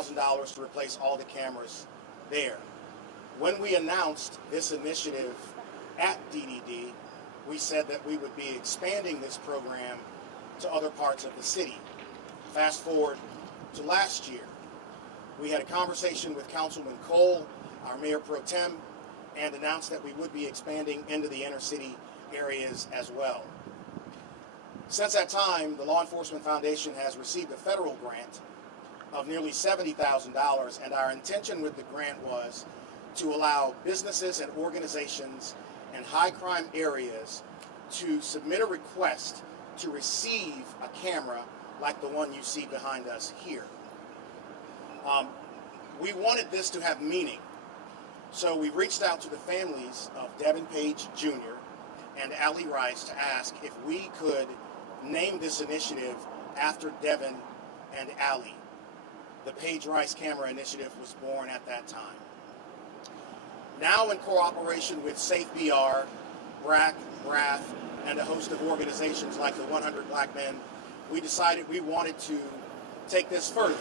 $70,000 to replace all the cameras there. When we announced this initiative at DDD, we said that we would be expanding this program to other parts of the city. Fast forward to last year, we had a conversation with Councilman Cole, our Mayor Pro Tem, and announced that we would be expanding into the inner city areas as well. Since that time, the Law Enforcement Foundation has received a federal grant of nearly $70,000, and our intention with the grant was to allow businesses and organizations in high crime areas to submit a request to receive a camera like the one you see behind us here. We wanted this to have meaning, so we reached out to the families of Devin Page Jr. and Allie Rice to ask if we could name this initiative after Devin and Allie. The Page Rice Camera Initiative was born at that time. Now, in cooperation with SafeBR, BRAC, BRAF, and a host of organizations like the 100 Black Men, we decided we wanted to take this further.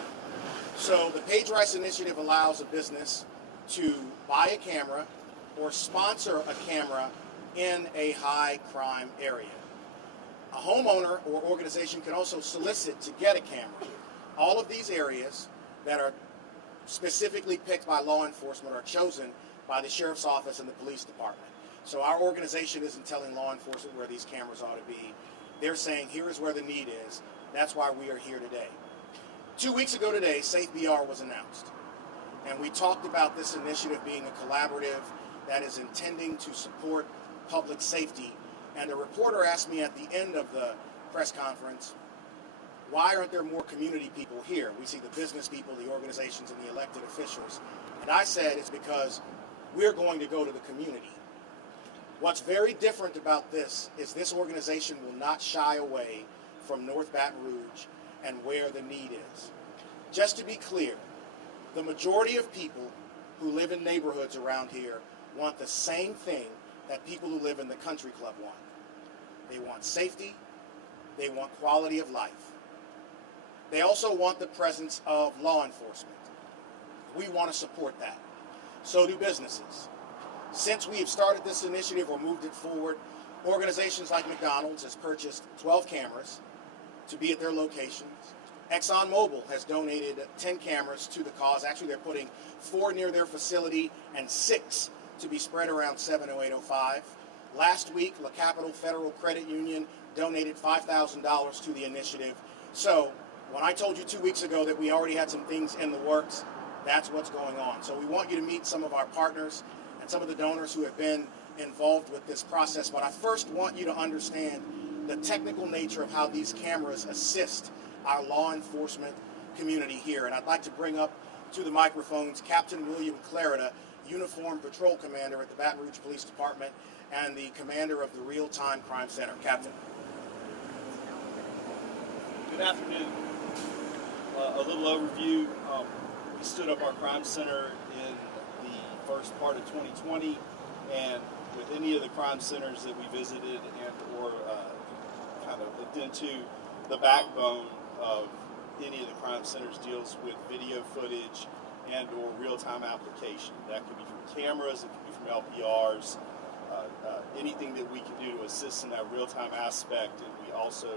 So the Page Rice Initiative allows a business to buy a camera or sponsor a camera in a high crime area. A homeowner or organization can also solicit to get a camera. All of these areas that are specifically picked by law enforcement are chosen by the sheriff's office and the police department. So our organization isn't telling law enforcement where these cameras ought to be. They're saying, here is where the need is. That's why we are here today. 2 weeks ago today, SafeBR was announced. And we talked about this initiative being a collaborative that is intending to support public safety. And the reporter asked me at the end of the press conference, why aren't there more community people here? We see the business people, the organizations, and the elected officials. And I said it's because we're going to go to the community. What's very different about this is this organization will not shy away from North Baton Rouge and where the need is. Just to be clear, the majority of people who live in neighborhoods around here want the same thing that people who live in the country club want. They want safety. They want quality of life. They also want the presence of law enforcement. We want to support that. So do businesses. Since we have started this initiative or moved it forward, organizations like McDonald's has purchased 12 cameras to be at their locations. ExxonMobil has donated 10 cameras to the cause. Actually, they're putting 4 near their facility and 6 to be spread around 70805. Last week, La Capital Federal Credit Union donated $5,000 to the initiative. So when I told you 2 weeks ago that we already had some things in the works, that's what's going on. So we want you to meet some of our partners and some of the donors who have been involved with this process. But I first want you to understand the technical nature of how these cameras assist our law enforcement community here. And I'd like to bring up to the microphones Captain William Clarida, Uniform Patrol Commander at the Baton Rouge Police Department and the Commander of the Real-Time Crime Center. Captain. Good afternoon. A little overview. We stood up our crime center in the first part of 2020, and with any of the crime centers that we visited and or kind of looked into, the backbone of any of the crime centers deals with video footage and or real-time application. That could be from cameras, it could be from LPRs, anything that we can do to assist in that real-time aspect, and we also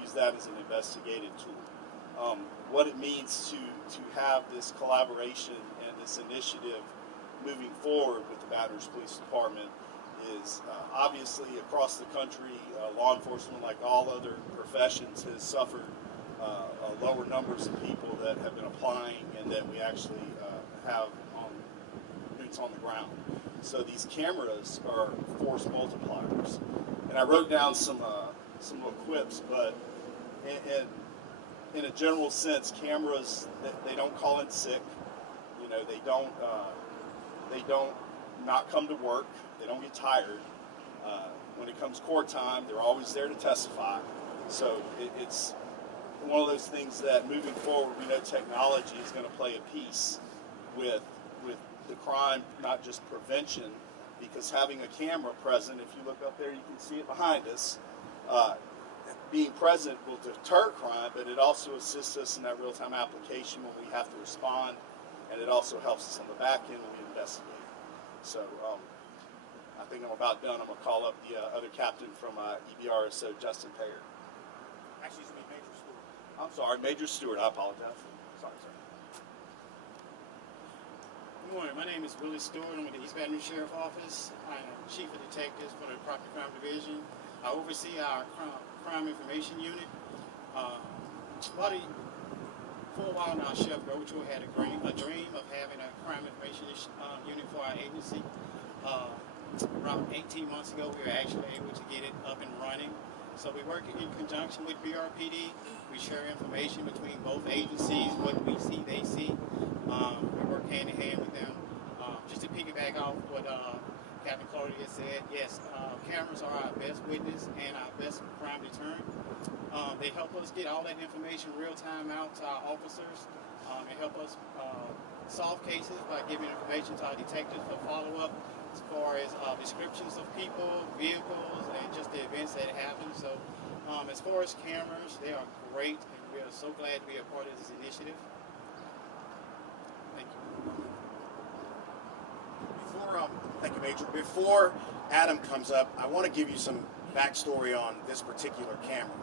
use that as an investigative tool. What it means to have this collaboration and this initiative moving forward with the Baton Rouge Police Department is obviously across the country, law enforcement, like all other professions, has suffered lower numbers of people that have been applying and that we actually have boots on the ground. So these cameras are force multipliers. And I wrote down some little quips, but in a general sense, cameras, they don't call in sick. You know, they don't not come to work. They don't get tired. When it comes court time, they're always there to testify. So it's one of those things that moving forward, we know technology is going to play a piece with the crime, not just prevention, because having a camera present, if you look up there, you can see it behind us. being present will deter crime, but it also assists us in that real-time application when we have to respond, and it also helps us on the back end when we investigate. So I think I'm about done. I'm going to call up the other captain from EBRSO, Justin Payer. Actually, it's me, Major Stewart. I'm sorry, Major Stewart. I apologize. Sorry, sir. Good morning. My name is Willie Stewart. I'm with the East Baton Rouge Sheriff Office. I am Chief of Detectives for the Property Crime Division. I oversee our crime information unit. For a while now, Sheriff Roach had a dream of having a crime information unit for our agency. Around 18 months ago, we were actually able to get it up and running. So we work in conjunction with BRPD. We share information between both agencies, what we see, they see. We work hand in hand with them. Just to piggyback off what Captain Claudia said, yes, cameras are our best witness and our best crime deterrent. They help us get all that information real time out to our officers. They help us solve cases by giving information to our detectives for follow-up as far as descriptions of people, vehicles, and just the events that happen. So as far as cameras, they are great, and we are so glad to be a part of this initiative. Thank you. Thank you, Major. Before Adam comes up, I want to give you some backstory on this particular camera.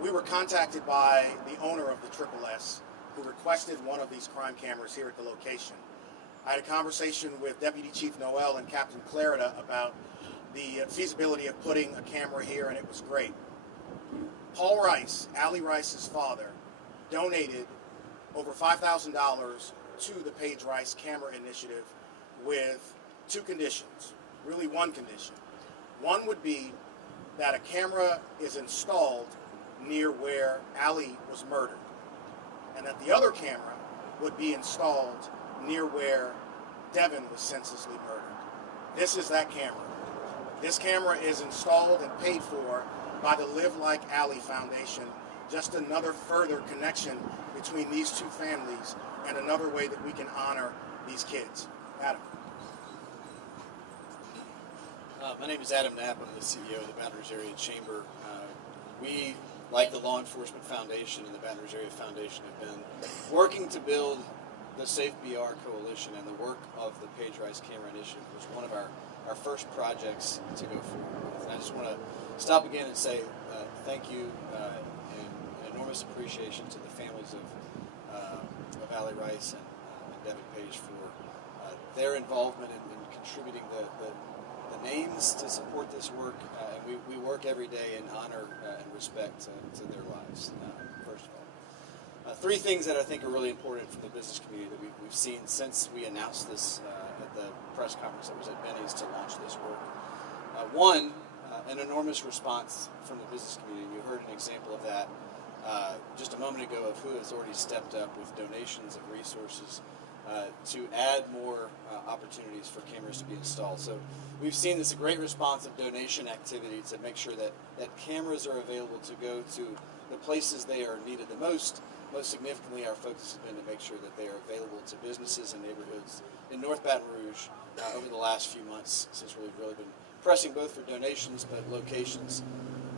We were contacted by the owner of the Triple S, who requested one of these crime cameras here at the location. I had a conversation with Deputy Chief Noel and Captain Clarida about the feasibility of putting a camera here, and it was great. Paul Rice, Allie Rice's father, donated over $5,000 to the Paige Rice Camera Initiative with two conditions, really one condition. One would be that a camera is installed near where Allie was murdered, and that the other camera would be installed near where Devin was senselessly murdered. This is that camera. This camera is installed and paid for by the Live Like Allie Foundation. Just another further connection between these two families and another way that we can honor these kids. Adam. My name is Adam Knapp. I'm the CEO of the Baton Rouge Area Chamber. We, like the Law Enforcement Foundation and the Baton Rouge Area Foundation, have been working to build the Safe BR Coalition, and the work of the Paige Rice Camera Initiative was one of our first projects to go forward with. And I just want to stop again and say thank you and an enormous appreciation to the families of Allie Rice and Devin Page for their involvement in contributing the names to support this work. And we work every day in honor and respect to their lives, first of all. Three things that I think are really important for the business community that we've seen since we announced this at the press conference that was at Benny's to launch this work. One, an enormous response from the business community. You heard an example of that just a moment ago of who has already stepped up with donations of resources to add more opportunities for cameras to be installed. So we've seen this great response of donation activity to make sure that cameras are available to go to the places they are needed the most. Most significantly, our focus has been to make sure that they are available to businesses and neighborhoods in North Baton Rouge over the last few months, since we've really been pressing both for donations but locations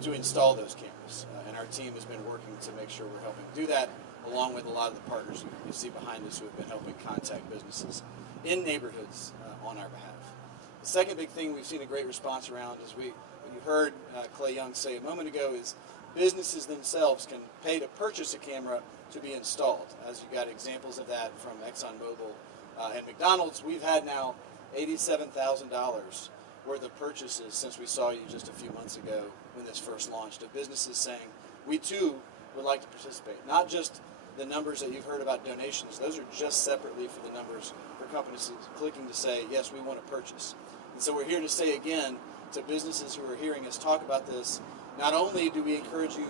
to install those cameras. And our team has been working to make sure we're helping do that, along with a lot of the partners you see behind us who have been helping contact businesses in neighborhoods on our behalf. The second big thing we've seen a great response around is when you heard Clay Young say a moment ago, is businesses themselves can pay to purchase a camera to be installed. As you got examples of that from ExxonMobil and McDonald's, we've had now $87,000 worth of purchases since we saw you just a few months ago when this first launched, of businesses saying, we too would like to participate. Not just the numbers that you've heard about donations, those are just separately for the numbers for companies clicking to say, yes, we want to purchase. And so we're here to say again to businesses who are hearing us talk about this, not only do we encourage you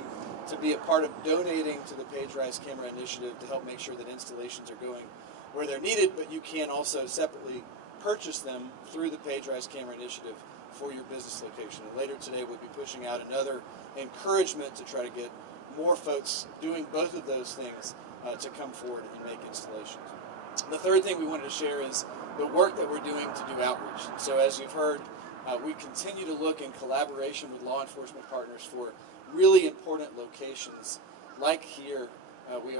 to be a part of donating to the Paige Rice Camera Initiative to help make sure that installations are going where they're needed, but you can also separately purchase them through the Paige Rice Camera Initiative for your business location. And later today we'll be pushing out another encouragement to try to get more folks doing both of those things to come forward and make installations. The third thing we wanted to share is the work that we're doing to do outreach. So as you've heard, we continue to look in collaboration with law enforcement partners for really important locations like here,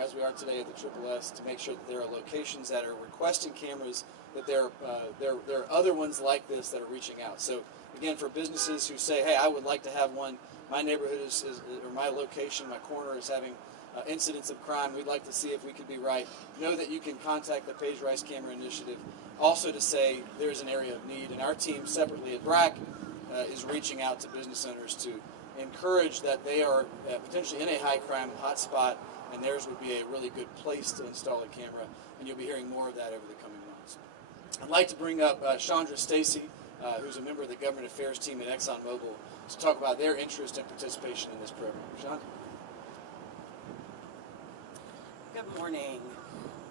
as we are today at the Triple S, to make sure that there are locations that are requesting cameras, that there are other ones like this that are reaching out. So again, for businesses who say, hey, I would like to have one, my neighborhood or my location, my corner is having incidents of crime, we'd like to see if we could be right, know that you can contact the Page Rice Camera Initiative. Also to say there's an area of need, and our team separately at BRAC is reaching out to business owners to encourage that they are potentially in a high crime hotspot, and theirs would be a really good place to install a camera, and you'll be hearing more of that over the coming months. I'd like to bring up Chandra Stacy, who's a member of the Government Affairs team at ExxonMobil, to talk about their interest and participation in this program. Chandra? Good morning.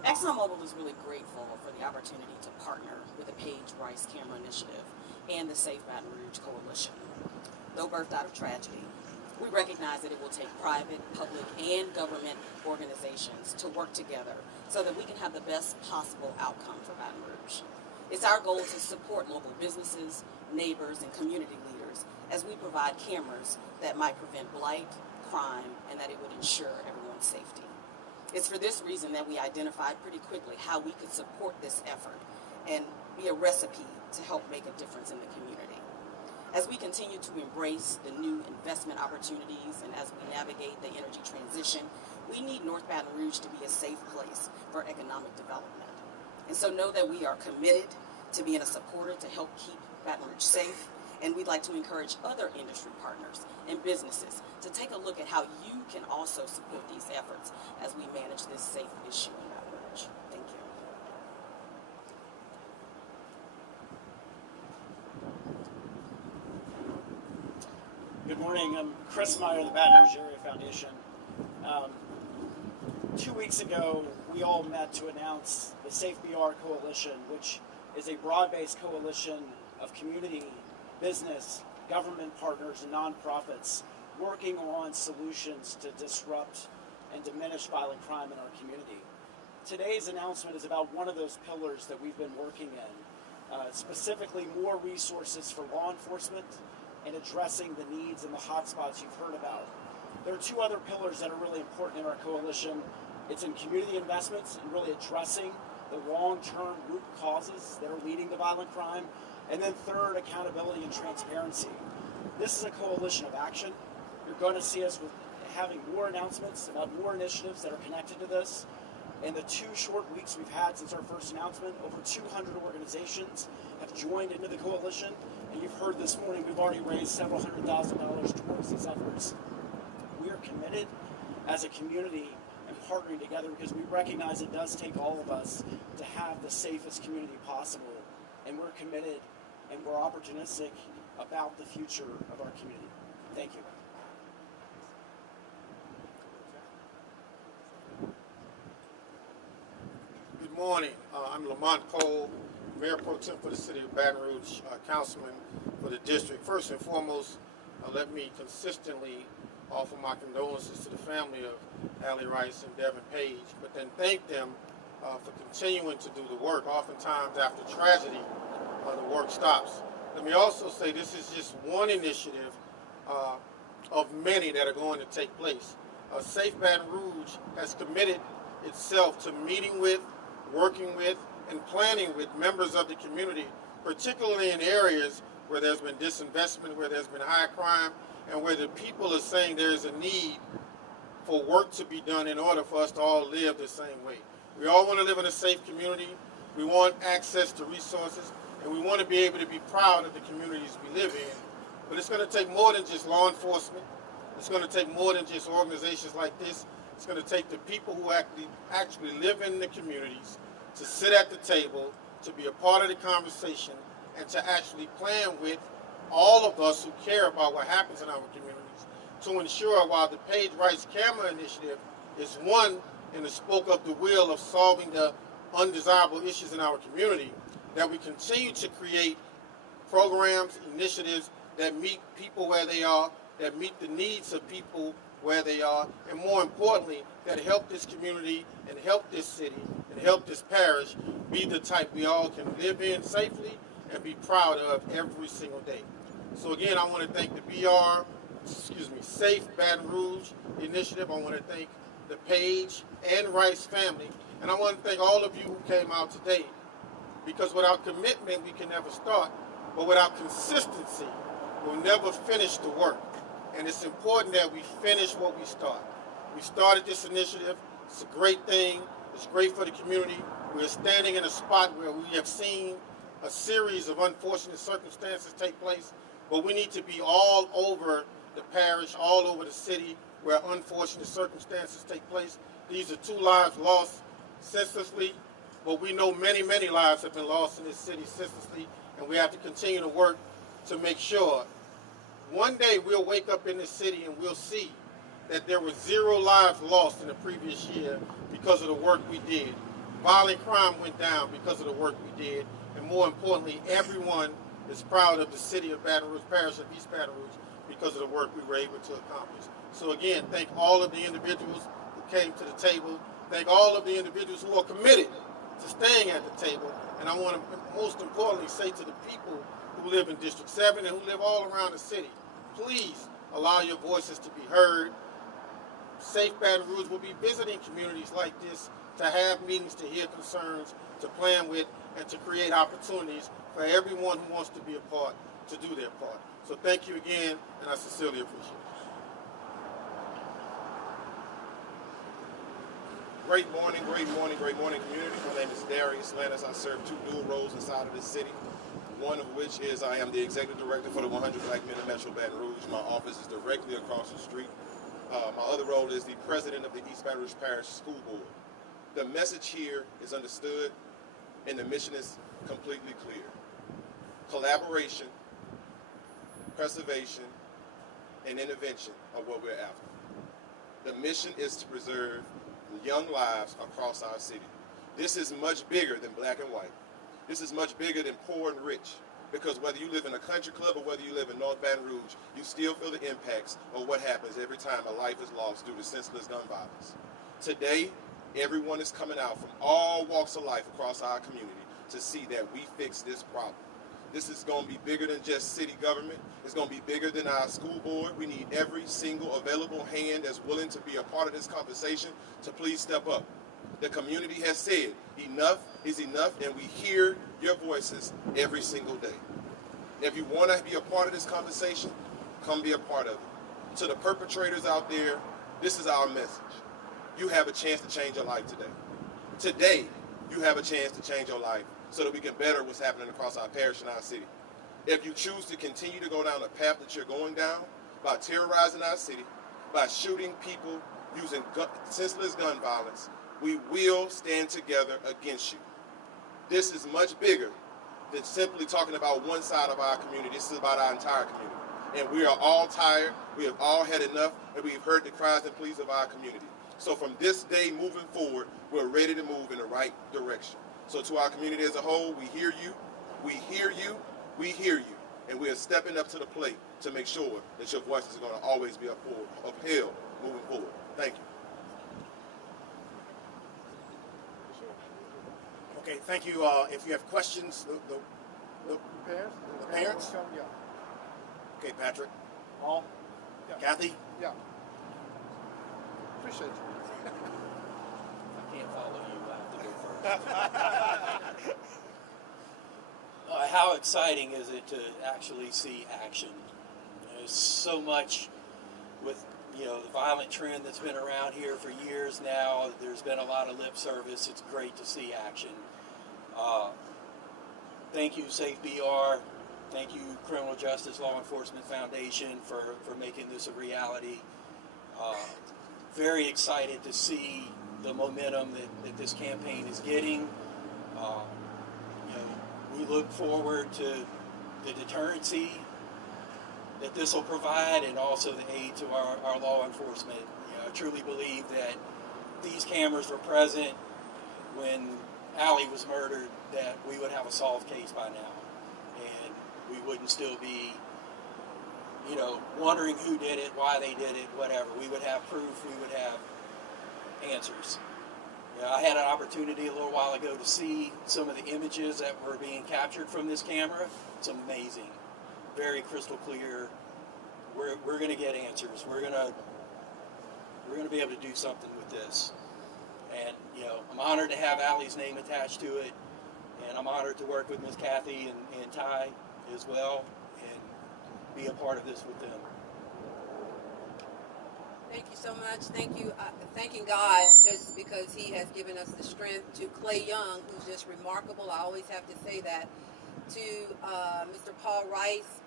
ExxonMobil is really grateful for the opportunity to partner with the Page Rice Camera Initiative and the Safe Baton Rouge Coalition. Though birthed out of tragedy, we recognize that it will take private, public, and government organizations to work together so that we can have the best possible outcome for Baton Rouge. It's our goal to support local businesses, neighbors, and community leaders as we provide cameras that might prevent blight, crime, and that it would ensure everyone's safety. It's for this reason that we identified pretty quickly how we could support this effort and be a recipe to help make a difference in the community. As we continue to embrace the new investment opportunities and as we navigate the energy transition, we need North Baton Rouge to be a safe place for economic development. And so know that we are committed to being a supporter to help keep Baton Rouge safe, and we'd like to encourage other industry partners and businesses to take a look at how you can also support these efforts as we manage this safe issue in Baton Rouge. Thank you. Good morning. I'm Chris Meyer of the Baton Rouge Area Foundation. 2 weeks ago, we all met to announce the Safe BR Coalition, which is a broad-based coalition of community, business, government partners, and nonprofits working on solutions to disrupt and diminish violent crime in our community. Today's announcement is about one of those pillars that we've been working in, specifically more resources for law enforcement and addressing the needs and the hotspots you've heard about. There are two other pillars that are really important in our coalition. It's in community investments and really addressing the long-term root causes that are leading to violent crime. And then third, accountability and transparency. This is a coalition of action. You're going to see us having more announcements about more initiatives that are connected to this. In the 2 short weeks we've had since our first announcement, over 200 organizations have joined into the coalition. And you've heard this morning, we've already raised several $100,000 towards these efforts. We are committed as a community and partnering together because we recognize it does take all of us to have the safest community possible. And we're committed and we're opportunistic about the future of our community. Thank you. Good morning. I'm Lamont Cole, Mayor Pro Tem for the City of Baton Rouge, Councilman for the district. First and foremost, let me consistently offer my condolences to the family of Allie Rice and Devin Page, but then thank them for continuing to do the work. Oftentimes after tragedy, the work stops. Let me also say this is just one initiative of many that are going to take place. Safe Baton Rouge has committed itself to meeting with, working with, and planning with members of the community, particularly in areas where there's been disinvestment, where there's been high crime, and where the people are saying there's a need for work to be done in order for us to all live the same way. We all want to live in a safe community. We want access to resources, and we want to be able to be proud of the communities we live in. But it's going to take more than just law enforcement. It's going to take more than just organizations like this. It's going to take the people who actually live in the communities to sit at the table, to be a part of the conversation, and to actually plan with all of us who care about what happens in our communities to ensure while the Page Rice Camera Initiative is one in the spoke of the wheel of solving the undesirable issues in our community, that we continue to create programs, initiatives that meet people where they are, that meet the needs of people where they are, and more importantly, that help this community and help this city and help this parish be the type we all can live in safely and be proud of every single day. So again, I want to thank the BR Safe Baton Rouge initiative. I want to thank the Page and Rice family. And I want to thank all of you who came out today, because without commitment, we can never start. But without consistency, we'll never finish the work. And it's important that we finish what we start. We started this initiative. It's a great thing. It's great for the community. We're standing in a spot where we have seen a series of unfortunate circumstances take place, but we need to be all over the parish, all over the city where unfortunate circumstances take place. These are 2 lives lost senselessly, but we know many, many lives have been lost in this city senselessly, and we have to continue to work to make sure one day we'll wake up in this city and we'll see that there were 0 lives lost in the previous year because of the work we did. Violent crime went down because of the work we did, and more importantly, everyone is proud of the city of Baton Rouge, parish of East Baton Rouge, because of the work we were able to accomplish. So again, thank all of the individuals who came to the table. Thank all of the individuals who are committed to staying at the table. And I want to most importantly say to the people who live in District 7 and who live all around the city, please allow your voices to be heard. Safe Baton Rouge will be visiting communities like this to have meetings, to hear concerns, to plan with, and to create opportunities for everyone who wants to be a part to do their part. So thank you again, and I sincerely appreciate it. Great morning, community. My name is Darius Lannis. I serve 2 dual roles inside of this city, one of which is I am the executive director for the 100 Black Men in Metro Baton Rouge. My office is directly across the street. My other role is the president of the East Baton Rouge Parish School Board. The message here is understood, and the mission is completely clear. Collaboration, preservation, and intervention are what we're after. The mission is to preserve young lives across our city. This is much bigger than black and white. This is much bigger than poor and rich, because whether you live in a country club or whether you live in North Baton Rouge, you still feel the impacts of what happens every time a life is lost due to senseless gun violence. Today, everyone is coming out from all walks of life across our community to see that we fix this problem. This is going to be bigger than just city government. It's going to be bigger than our school board. We need every single available hand that's willing to be a part of this conversation to please step up. The community has said enough is enough, and we hear your voices every single day. If you want to be a part of this conversation, come be a part of it. To the perpetrators out there, this is our message. You have a chance to change your life today. Today, you have a chance to change your life so that we can better what's happening across our parish and our city. If you choose to continue to go down the path that you're going down, by terrorizing our city, by shooting people, using senseless gun violence, we will stand together against you. This is much bigger than simply talking about one side of our community. This is about our entire community. And we are all tired, we have all had enough, and we've heard the cries and pleas of our community. So from this day moving forward, we're ready to move in the right direction. So to our community as a whole, we hear you, we hear you, we hear you. And we are stepping up to the plate to make sure that your voices are going to always be upheld moving forward. Thank you. Okay, thank you. If you have questions, the parents? Okay, Patrick. Paul? Yeah. Kathy? Yeah. Appreciate you. I can't follow you. I have to go first. How exciting is it to actually see action? There's so much with the violent trend that's been around here for years now. There's been a lot of lip service. It's great to see action. Thank you, Safe BR. Thank you, Criminal Justice Law Enforcement Foundation, for making this a reality. Very excited to see the momentum that this campaign is getting. We look forward to the deterrency that this will provide, and also the aid to our law enforcement. I truly believe that these cameras were present when Allie was murdered, that we would have a solved case by now, and we wouldn't still be wondering who did it, why they did it, whatever. We would have proof, we would have answers. I had an opportunity a little while ago to see some of the images that were being captured from this camera. It's amazing. Very crystal clear, we're going to get answers. We're going to be able to do something with this. And, you know, I'm honored to have Allie's name attached to it. And I'm honored to work with Miss Kathy and Ty as well and be a part of this with them. Thank you so much. Thank you. Thanking God just because He has given us the strength, to Clay Young, who's just remarkable. I always have to say that. To Mr. Paul Rice,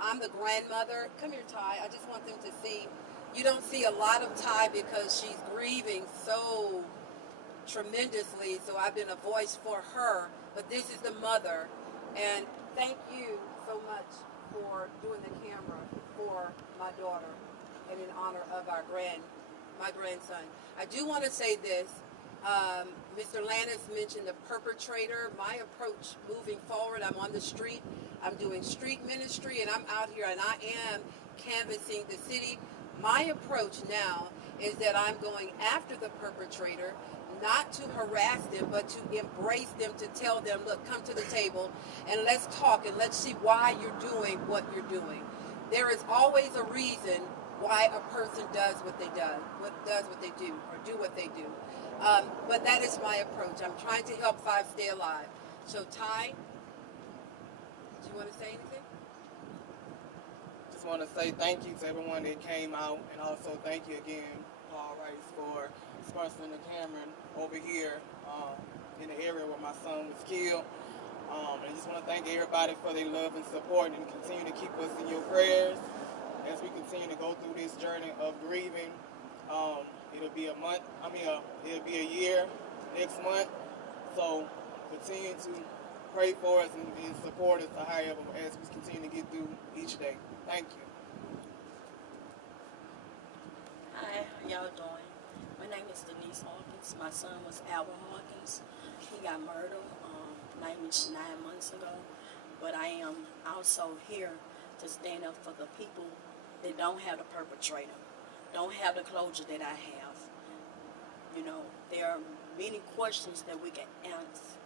I'm the grandmother. Come here, Ty. I just want them to see. You don't see a lot of Ty because she's grieving so tremendously. So I've been a voice for her. But this is the mother. And thank you so much for doing the camera for my daughter and in honor of my grandson. I do want to say this. Mr. Lannis mentioned the perpetrator. My approach moving forward, I'm on the street. I'm doing street ministry, and I'm out here, and I am canvassing the city. My approach now is that I'm going after the perpetrator, not to harass them, but to embrace them, to tell them, look, come to the table, and let's talk, and let's see why you're doing what you're doing. There is always a reason why a person does what they do, or do what they do. But that is my approach. I'm trying to help Five stay alive. So, Ty, do you want to say anything? Just want to say thank you to everyone that came out, and also thank you again, Paul Rice, for sponsoring the camera over here in the area where my son was killed. And I just want to thank everybody for their love and support, and continue to keep us in your prayers as we continue to go through this journey of grieving. It'll be it'll be a year next month. So continue to pray for us and support us however as we continue to get through each day. Thank you. Hi, how y'all doing? My name is Denise Hawkins. My son was Albert Hawkins. He got murdered 9 months ago. But I am also here to stand up for the people that don't have the perpetrator, don't have the closure that I have. You know, there are many questions that we can answer,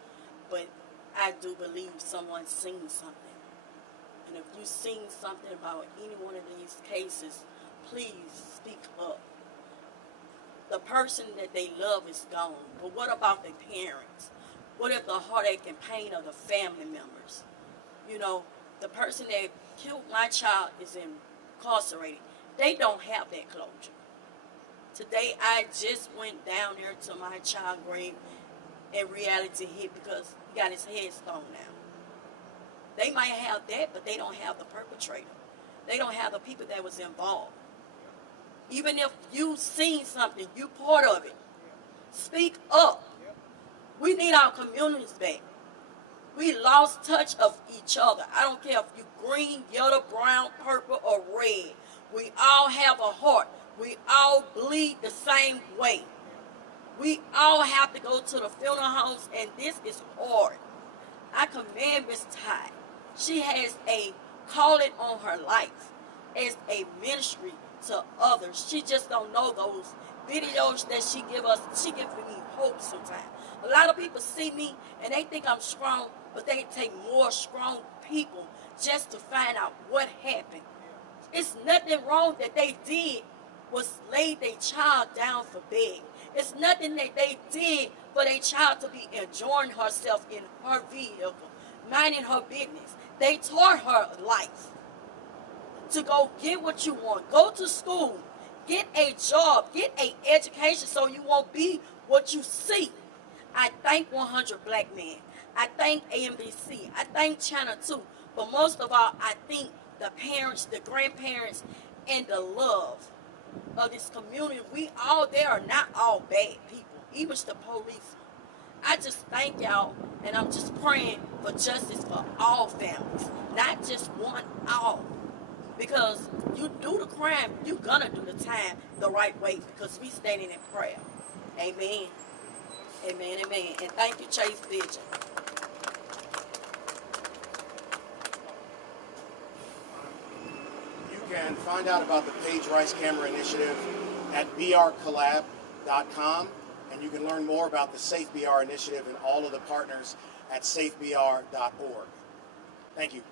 but I do believe someone's seen something. And if you've seen something about any one of these cases, please speak up. The person that they love is gone, but what about the parents? What if the heartache and pain of the family members? You know, the person that killed my child is incarcerated. They don't have that closure. Today, I just went down there to my child's grave, and reality hit because he got his headstone down. They might have that, but they don't have the perpetrator. They don't have the people that was involved. Even if you seen something, you part of it. Speak up. We need our communities back. We lost touch of each other. I don't care if you green, yellow, brown, purple, or red. We all have a heart. We all bleed the same way. We all have to go to the funeral homes, and this is hard. I commend Miss Ty. She has a calling on her life as a ministry to others. She just don't know those videos that she give us. She gives me hope sometimes. A lot of people see me and they think I'm strong, but they take more strong people just to find out what happened. It's nothing wrong that they did was lay their child down for bed. It's nothing that they did for their child to be enjoying herself in her vehicle, minding her business. They taught her life to go get what you want. Go to school. Get a job. Get an education so you won't be what you see. I thank 100 Black Men. I thank AMBC. I thank Channel 2. But most of all, I thank the parents, the grandparents, and the love of this community. We all there are not all bad people, even the police. I just thank y'all, and I'm just praying for justice for all families, not just one, all. Because you do the crime, you're gonna do the time the right way, because we standing in prayer. Amen. Amen, amen. And thank you, Chase Vigil. You can find out about the Paige Rice Camera Initiative at brcollab.com, and you can learn more about the Safe BR Initiative and all of the partners at safebr.org. Thank you.